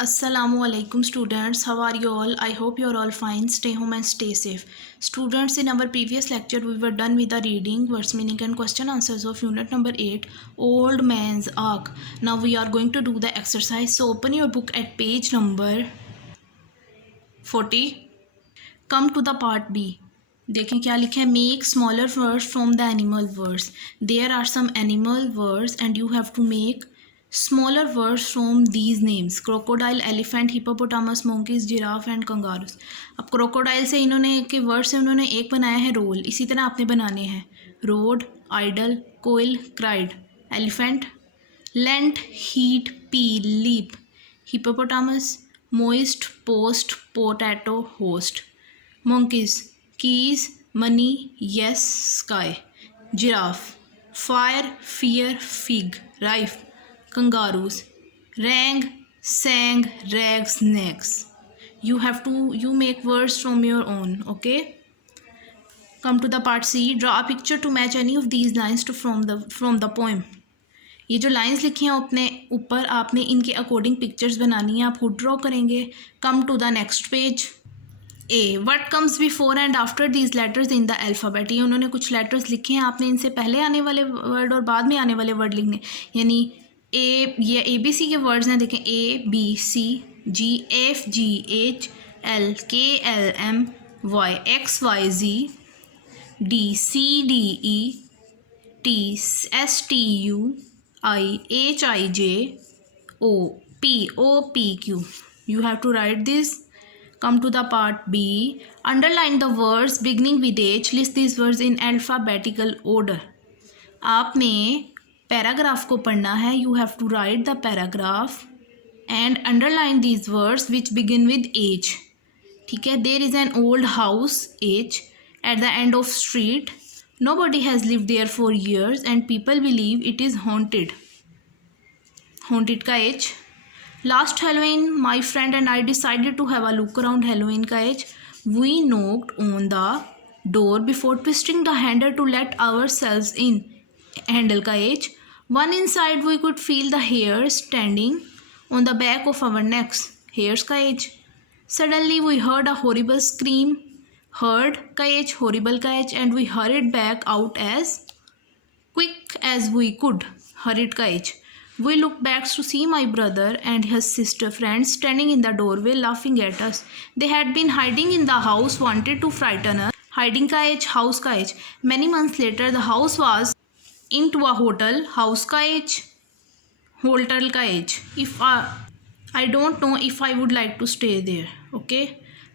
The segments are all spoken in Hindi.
Assalamualaikum students, how are you all? I hope you are all fine. Stay home and stay safe. Students, in our previous lecture we were done with the reading, words, meaning and question answers of unit number 8, Old Man's Ark. Now we are going to do the exercise. So open your book at page number 40. Come to the part B. देखें क्या लिखा है. Make smaller words from the animal words. There are some animal words and you have to make smaller words from these names: crocodile, elephant, hippopotamus, monkeys, giraffe and kangaroos. अब crocodile से इन्होंने के वर्ड से उन्होंने एक बनाया है रोल. इसी तरह आपने बनाने हैं road, idle, coil, cried, elephant, lent, heat, pea, leap, hippopotamus, moist, post, potato, host, monkeys, keys, money, yes, sky, giraffe, fire, fear, fig, rife, kangaroos, rang, sang, rag, snakes. You make words from your own. Okay, come to the part C. Draw a picture to match any of these lines from the poem. ये जो लाइंस लिखी हैं अपने ऊपर आपने इनके अकॉर्डिंग पिक्चर्स बनानी है. आप खुद ड्रॉ करेंगे. Come to the next page. A, what comes before and after these letters in the alphabet. ये उन्होंने कुछ लेटर्स लिखे हैं. आपने इनसे पहले आने वाले वर्ड और बाद में आने वाले वर्ड लिखने. यानी ये ABC के वर्ड्स हैं. देखें ABCGFGHLKLMY XYZDCDETSTUIHIJOPOPQ. You have to write this. Come to the part B. Underline the words beginning with H. List these words in alphabetical order. आपने पैराग्राफ को पढ़ना है. You have to write the paragraph and underline these words which begin with H. ठीक है. There is an old house, H, at the end of street. Nobody has lived there for years and people believe it is haunted. Haunted का H. Last Halloween, my friend and I decided to have a look around. Halloween का H. We knocked on the door before twisting the handle to let ourselves in. Handle का H. One inside we could feel the hairs standing on the back of our necks. Hairs का H. Suddenly we heard a horrible scream. Heard का H, horrible का H, and we hurried back out as quick as we could. Hurried का H. We looked back to see my brother and his sister friends standing in the doorway laughing at us. They had been hiding in the house, wanted to frighten us. Hiding का H, house का H. Many months later, the house was into a hotel. House का H, hotel का H. I don't know if I would like to stay there. Okay,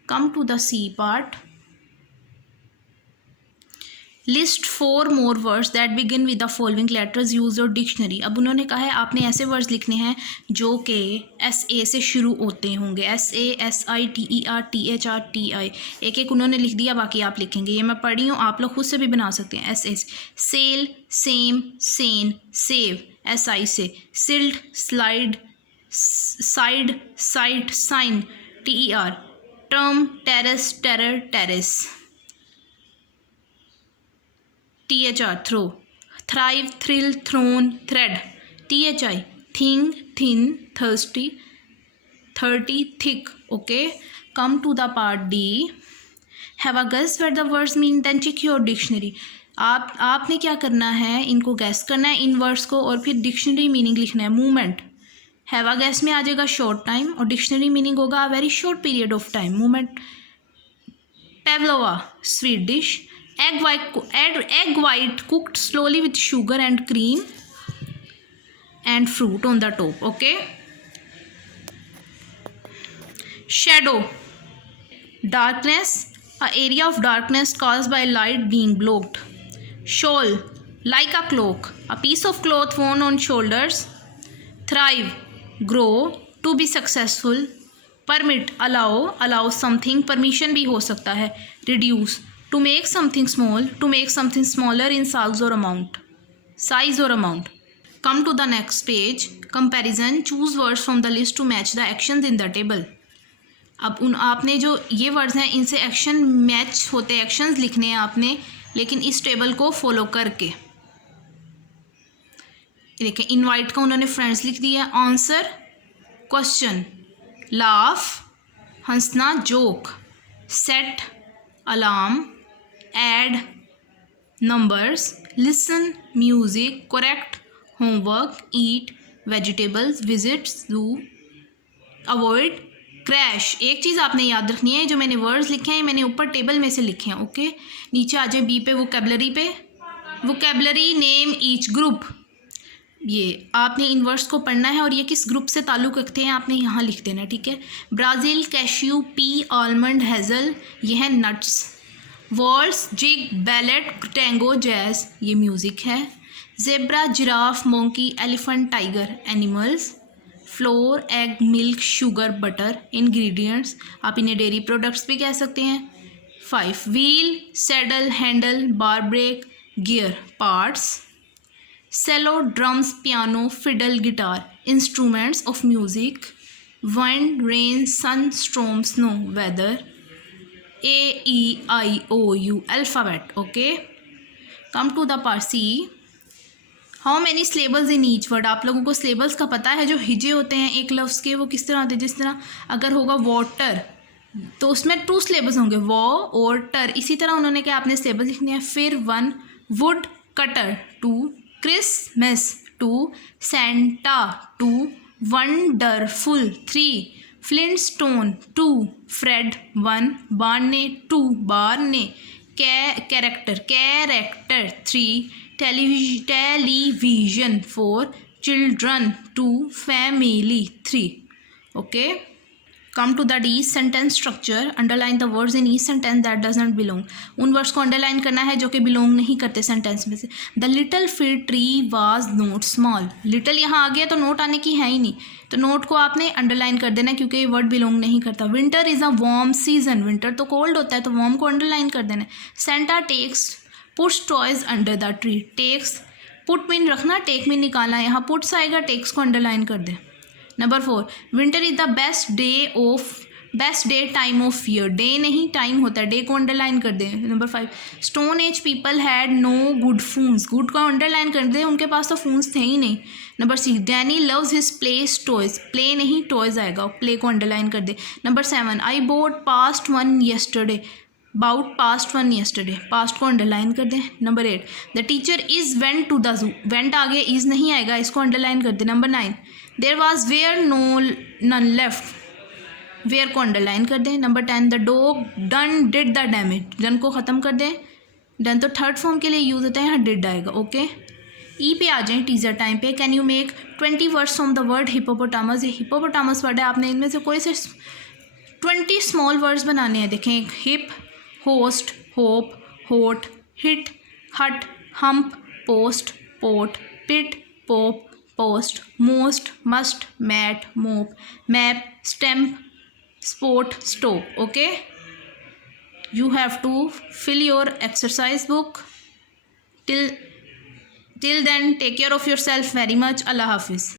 come to the C part. List 4 more words that begin with the following letters. use your dictionary. अब उन्होंने कहा है आपने ऐसे वर्ड्स लिखने हैं जो कि SA से शुरू होते होंगे. SA, SI, TER, THR, TI. एक एक उन्होंने लिख दिया, बाकी आप लिखेंगे. ये मैं पढ़ी हूँ, आप लोग खुद से भी बना सकते हैं. SA sell, same, sane, save. SI से silt, slide, side, site, sign. TER term, terrace, terror, terrace. THR throw, thrive, thrill, thrown, thread. THI thing, thin, thirsty, 30, thick. Okay, come to the part D. Have a guess what the words mean, then check your dictionary. आपने क्या करना है, इनको गैस करना है इन वर्ड्स को और फिर डिक्शनरी मीनिंग लिखना है. मूवमेंट, हैव अ गैस में आ जाएगा शॉर्ट टाइम और डिक्शनरी मीनिंग होगा a very short period of time. Movement. Pavlova sweet dish. Egg white cooked slowly with sugar and cream and fruit on the top. Okay. Shadow, darkness, a area of darkness caused by light being blocked. Shawl, like a cloak, a piece of cloth worn on shoulders. Thrive, grow, to be successful. Permit, allow something. Permission भी हो सकता है. Reduce, to make something small, to make something smaller in size or amount. Come to the next page. Comparison, choose words from the list to match the actions in the table. अब आपने जो ये वर्ड्स हैं इनसे एक्शन मैच होते हैं, एक्शंस लिखने हैं आपने, लेकिन इस टेबल को फॉलो करके. देखिए इनवाइट का उन्होंने फ्रेंड्स लिख दिया. आंसर क्वेश्चन, laugh, हंसना, joke, set alarm, add numbers, listen music, correct homework, eat vegetables, visit zoo, avoid crash. एक चीज़ आपने याद रखनी है, जो मैंने वर्ड्स लिखे हैं मैंने ऊपर टेबल में से लिखे हैं, ओके। नीचे आ जाए बी पे, वोकैबलरी नेम ईच ग्रुप। ये आपने इन वर्ड्स को पढ़ना है और ये किस ग्रुप से ताल्लुक़ रखते हैं आपने यहाँ लिख देना, ठीक है। Brazil, cashew, pea, almond, hazel, ये है nuts. Waltz, jig, ballet, tango, jazz, ये म्यूज़िक है। Zebra, giraffe, monkey, elephant, tiger, animals. Flour, egg, milk, sugar, butter, ingredients, आप इन्हें डेयरी प्रोडक्ट्स भी कह सकते हैं। 5 wheel, saddle, handle, bar brake, gear, parts. Cello, drums, piano, fiddle, guitar, instruments of music. Wind, rain, sun, storm, snow, weather. AEIOU alphabet, okay. Come to the part C. How many syllables in each word. आप लोगों को सिलेबल्स का पता है, जो हिजे होते हैं एक लफ्ज़ के वो किस तरह होते हैं। जिस तरह अगर होगा वाटर तो उसमें 2 सिलेबल्स होंगे, वॉ और टर। इसी तरह उन्होंने क्या आपने सिलेबस लिखने हैं। फिर 1 wood cutter, 2 Christmas, 2 Santa, 2 wonderful, 3 Flintstone, 2 Fred, 1 Barney, 2 Barney, character 3 television, 4 children, 2 family, 3, okay. Come to the D sentence structure. Underline the words in each sentence that does not belong. उन वर्ड्स को अंडरलाइन करना है जो कि बिलोंग नहीं करते सेंटेंस में से। The little fig tree was note small. Little यहाँ आ गया तो नोट आने की है ही नहीं, तो नोट को आपने अंडरलाइन कर देना क्योंकि ये वर्ड बिलोंग नहीं करता। Winter is a warm season. Winter तो कोल्ड होता है तो वार्म को अंडरलाइन कर देना। Santa takes puts toys under the tree. Takes put mean रखना, टेक मीन निकालना, यहाँ पुट्स आएगा, टेक्स को अंडरलाइन कर दे। Number 4 winter is the best day time of year. Day नहीं टाइम होता है, डे को अंडरलाइन कर दें। Number 5 stone age people had no good phones. Good को अंडरलाइन कर दें, उनके पास तो फोन्स थे ही नहीं। Number 6 Danny loves his plays toys. Play नहीं टॉयज आएगा, प्ले को अंडरलाइन कर दे। Number 7 I bought past one yesterday. Bought past one yesterday, past को अंडरलाइन कर दें। Number 8 the teacher is went to the zoo. Went आगे इज़ नहीं आएगा, इसको अंडरलाइन कर दें। Number 9 there was where none left. Where को अंडरलाइन कर दें। Number 10 the dog done did the damage. Done को ख़त्म कर दें। डन तो थर्ड फॉर्म के लिए यूज़ होता है, यहाँ डिड आएगा, ओके। ई पे आ जाएँ टीजर टाइम पे। Can you make 20 words from the word hippopotamus. ये हिप्पोपोटामस वर्ड है, आपने इनमें से कोई से 20 स्मॉल वर्ड्स बनाने हैं। देखें, hip, host, hope, hot, hit, hut, hump, post, pot, pit, pop, post, most, must, mat, mop, map, stamp, sport, stop, okay. You have to fill your exercise book. Till then, take care of yourself very much. Allah Hafiz.